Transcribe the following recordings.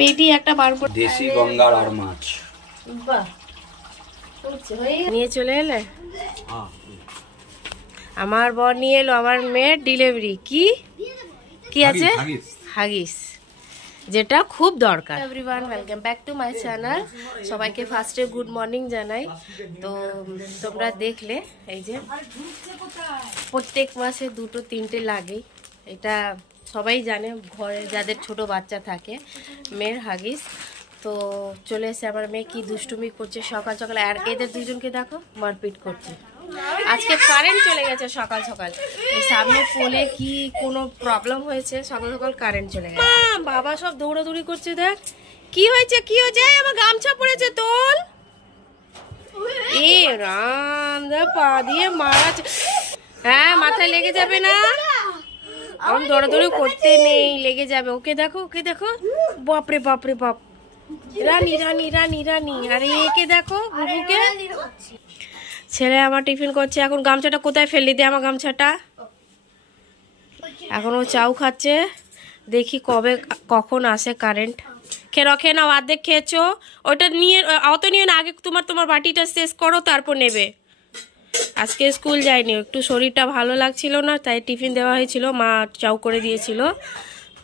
পেটি একটা বার করে দেশি গঙ্গার আর মাছ বাহ নিয়ে চলে এলে। আমার বর নিয়ে এলো আমার মেয়ের ডেলিভারি। কি কি আছে? হাগিস, যেটা খুব দরকার। Everyone, welcome back to my channel. সবাইকে ফার্স্টে গুড মর্নিং জানাই। তো তোমরা দেখলে এই যে প্রত্যেক মাসে 2-3টে লাগেই, এটা সবাই জানে ঘরে যাদের ছোট বাচ্চা থাকে, মেয়ের হাগিস। তো চলে এসে আমার মেয়ে কি দুষ্টুমি করছে সকাল সকাল, আর এদের দুজনকে দেখো মারপিট করছে। আজকে কারেন্ট চলে গেছে সকাল সকাল, এই সামনে পোলে কি কোনো প্রবলেম হয়েছে, সকাল সকাল কারেন্ট চলে গেছে। বাবা সব দৌড়াদৌড়ি করছে। দেখ কি হয়েছে, কি হয়েছে, আমার গামছা পড়েছে তোল। এ রাম, পা দিয়ে মারা। হ্যাঁ, মাথায় লেগে যাবে না? আমি দৌড়াদৌড়ি করতে নেই, লেগে যাবে। ওকে দেখো, ওকে দেখো, বাপরে বাপরে বাপ, রানী রানী রানী রানী। আরে একে দেখো, বুবুকে। ছেলে আমার টিফিন করছে। এখন গামছাটা কোথায় ফেললি? দে আমার গামছাটা। এখন ও চাউ খাচ্ছে, দেখি কবে কখন আসে কারেন্ট। খেয়ে নাও, অর্ধেক খেয়েছো। ওটা নিয়ে অত নিয়ে না, আগে তোমার বাটিটা শেষ করো, তারপর নেবে। আজকে স্কুল যায়নি, একটু শরীরটা ভালো লাগছিল না, তাই টিফিন দেওয়া হয়েছিল, মা চাউ করে দিয়েছিল।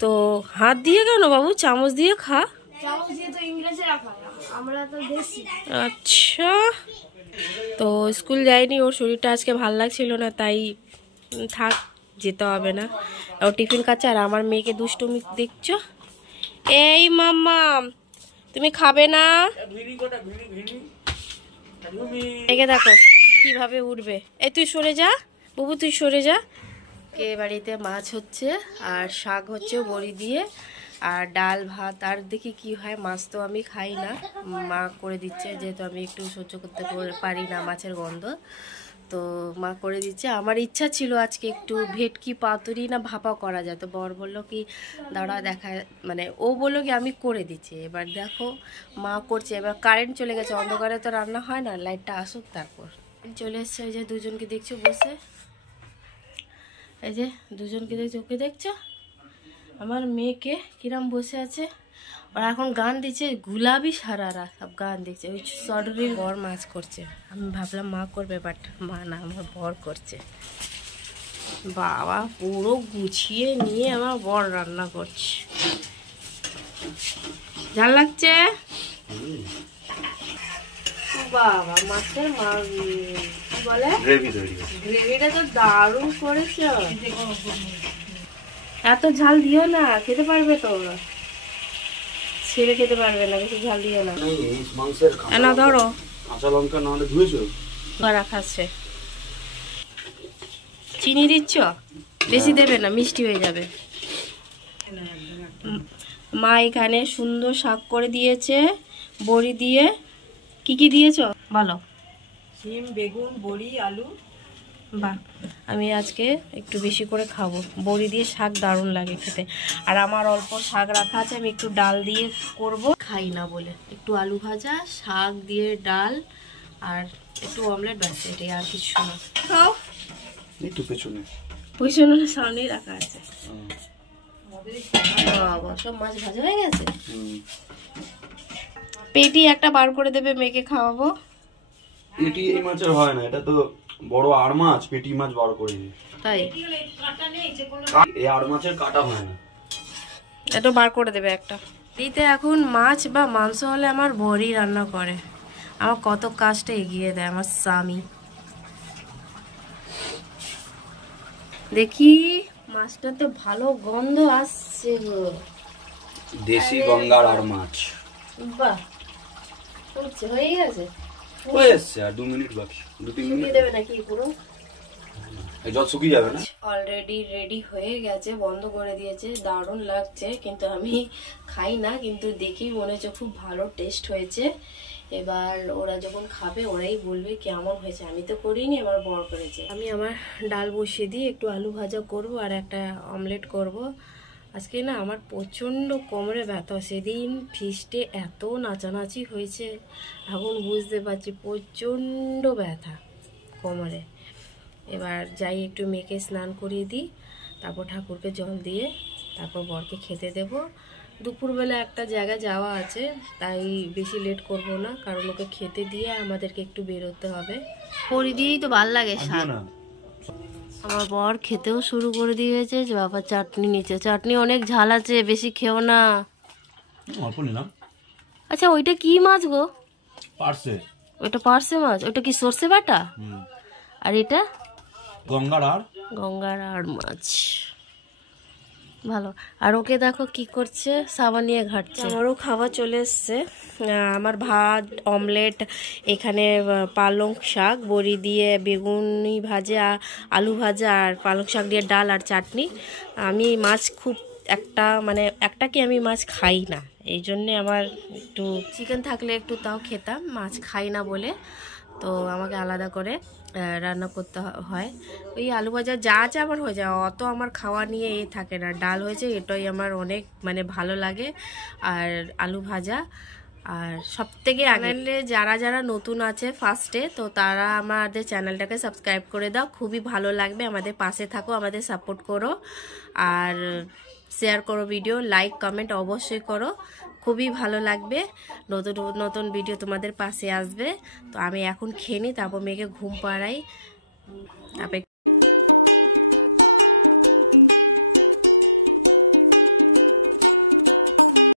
তো হাত দিয়ে কেন বাবু, চামচ দিয়ে খা। আচ্ছা, তো স্কুল যায়নি, ওর শরীরটা আজকে ভালো লাগছিল না, তাই থাক, যেতে হবে না। ও টিফিন খাচ্ছে, আর আমার মেয়েকে দুষ্টুমি দেখছো। এই মাম্মা, তুমি খাবে না? একে দেখো কিভাবে উঠবে। এই তুই সরে যা বাবু, তুই সরে যা। কে বাড়িতে মাছ হচ্ছে আর শাক হচ্ছে বড়ি দিয়ে, আর ডাল ভাত। আর দেখি কি হয়, মাছ তো আমি খাই না, মা করে দিচ্ছে, যেহেতু আমি একটু সহ্য করতে পারি না মাছের গন্ধ, তো মা করে দিচ্ছে। আমার ইচ্ছা ছিল আজকে একটু ভেটকি পাতুরি না ভাপা করা যায়, তো বর বললো কি দাঁড়া দেখা, মানে ও বললো কি আমি করে দিচ্ছি। এবার দেখো মা করছে। এবার কারেন্ট চলে গেছে, অন্ধকারে তো রান্না হয় না, লাইটটা আসুক তারপর। চলে এসছে, এই যে দুজনকে দেখছো বসে, এই যে দুজনকে দেখছো, ওকে দেখছো, আমার মেয়েকে কিরম বসে আছে। ওরা এখন গান দিচ্ছে, গুলাবি সারারা সব গান দিচ্ছে। ওই সডরির বর মাছ করছে, আমি ভাবলাম মা করবে, বাট মা না, আমার বর করছে। বাবা পুরো গুছিয়ে নিয়ে আমার বর রান্না করছে। ঝাল লাগছে বাবা, মাছের কি বলে গ্রেভিটা তো দারুণ করেছ। এত ঝাল দিও না, খেতে পারবে তো, ছেড়ে খেতে পারবে না, বেশি ঝাল দিও না। না ধরো, কাঁচা লঙ্কা না হলে ধুয়েছো রাখা আছে। চিনি দিচ্ছ? বেশি দেবে না, মিষ্টি হয়ে যাবে। মা এখানে সুন্দর শাক করে দিয়েছে বড়ি দিয়ে। কি কি দিয়েছ বলো? শিম, বেগুন, বড়ি, আলু। বাহ, আমি আজকে একটু বেশি করে খাবো। বড়ি দিয়ে শাক দারুণ লাগে খেতে। আর আমার অল্প শাক রাখা আছে, আমি একটু ডাল দিয়ে করব, খাই না বলে। একটু আলু ভাজা, শাক দিয়ে ডাল, আর একটু অমলেট, ব্যাস, এটাই, আর কিছু না। খাও। একটু পেছনে পেছনে সামনেই রাখা আছে। বাবা, সব মাছ ভাজা হয়ে গেছে। পেটি একটা বার করে দেবে, মেয়েকে খাওয়াবো। পেটি এই মাছের হয় না, এটা তো বড় আর মাছ, পেটি মাছ বার করে দিই। তাই এই আর মাছের কাটা হয় না, এটা বার করে দেবে একটা। দিতে এখন মাছ বা মাংস হলে আমার বড়ি রান্না করে, আমার কত কাজটা এগিয়ে দেয় আমার স্বামী। দেখি মাছটা তো ভালো গন্ধ আসছে গো, দেশি গঙ্গার আর মাছ। বাহ, হচ্ছে, হয়ে গেছে, হয়ে এসছে, আর 2 মিনিট বাকি, 2-3 মিনিট দেবে নাকি পুরো? জল শুকিয়ে যাবে না? অলরেডি রেডি হয়ে গেছে, বন্ধ করে দিয়েছে, দারুণ লাগছে, কিন্তু আমি খাই না, কিন্তু দেখি মনে হচ্ছে খুব ভালো টেস্ট হয়েছে। এবার ওরা যখন খাবে ওরাই বলবে কেমন হয়েছে, আমি তো করিনি, আমার বর করেছে। আমি আমার ডাল বসিয়ে দিয়ে একটু আলু ভাজা করব আর একটা অমলেট করব। আজকে না আমার প্রচণ্ড কোমরে ব্যথা, সেদিন ফিস্টে এত নাচানাচি হয়েছে, এখন বুঝতে পারছি প্রচণ্ড ব্যথা কোমরে। এবার যাই একটু মেয়েকে স্নান করিয়ে দিই, তারপর ঠাকুরকে জল দিয়ে তারপর বরকে খেতে দেব। দুপুরবেলা একটা জায়গায় যাওয়া আছে, তাই বেশি লেট করব না, কারণ ওকে খেতে দিয়ে আমাদেরকে একটু বেরোতে হবে। পরি দিয়েই তো ভাল লাগে শাক। আমার বর খেতেও শুরু করে দিয়েছে, যে বাবা চাটনি নিচে, চাটনি অনেক ঝাল আছে, বেশি খেও না। অল্প নিলাম। আচ্ছা ওইটা কি মাছ গো? পার্সে। ওইটা পার্সে মাছ, ওইটা কি সর্ষে বাটা? আর এটা গঙ্গার আর মাছ, ভালো। আর ওকে দেখো কি করছে, সাবান নিয়ে ঘাটছে। আমারও খাওয়া চলে এসছে, আমার ভাত, অমলেট, এখানে পালং শাক বড়ি দিয়ে, বেগুনি ভাজা, আলু ভাজা, আর পালং শাক দিয়ে ডাল আর চাটনি। আমি মাছ খুব একটা কি আমি মাছ খাই না, এই জন্যে আমার একটু চিকেন থাকলে একটু তাও খেতাম, মাছ খাই না বলে তো আমাকে আলাদা করে রান্না করতে হয়। ওই আলু ভাজা যা আছে আমার হয়ে যায়, অত আমার খাওয়া নিয়ে থাকে না। ডাল হয়েছে, এটাই আমার অনেক ভালো লাগে, আর আলু ভাজা। আর সব থেকে চ্যানেলে যারা নতুন আছে ফার্স্টে, তো তারা আমাদের চ্যানেলটাকে সাবস্ক্রাইব করে দাও, খুবই ভালো লাগবে। আমাদের পাশে থাকো, আমাদের সাপোর্ট করো, আর শেয়ার করো ভিডিও, লাইক কমেন্ট অবশ্যই করো, খুবই ভালো লাগবে। নতুন নতুন ভিডিও তোমাদের পাশে আসবে। তো আমি এখন খেয়ে নিই, তারপর মেয়েকে ঘুম পাড়াই, তারপর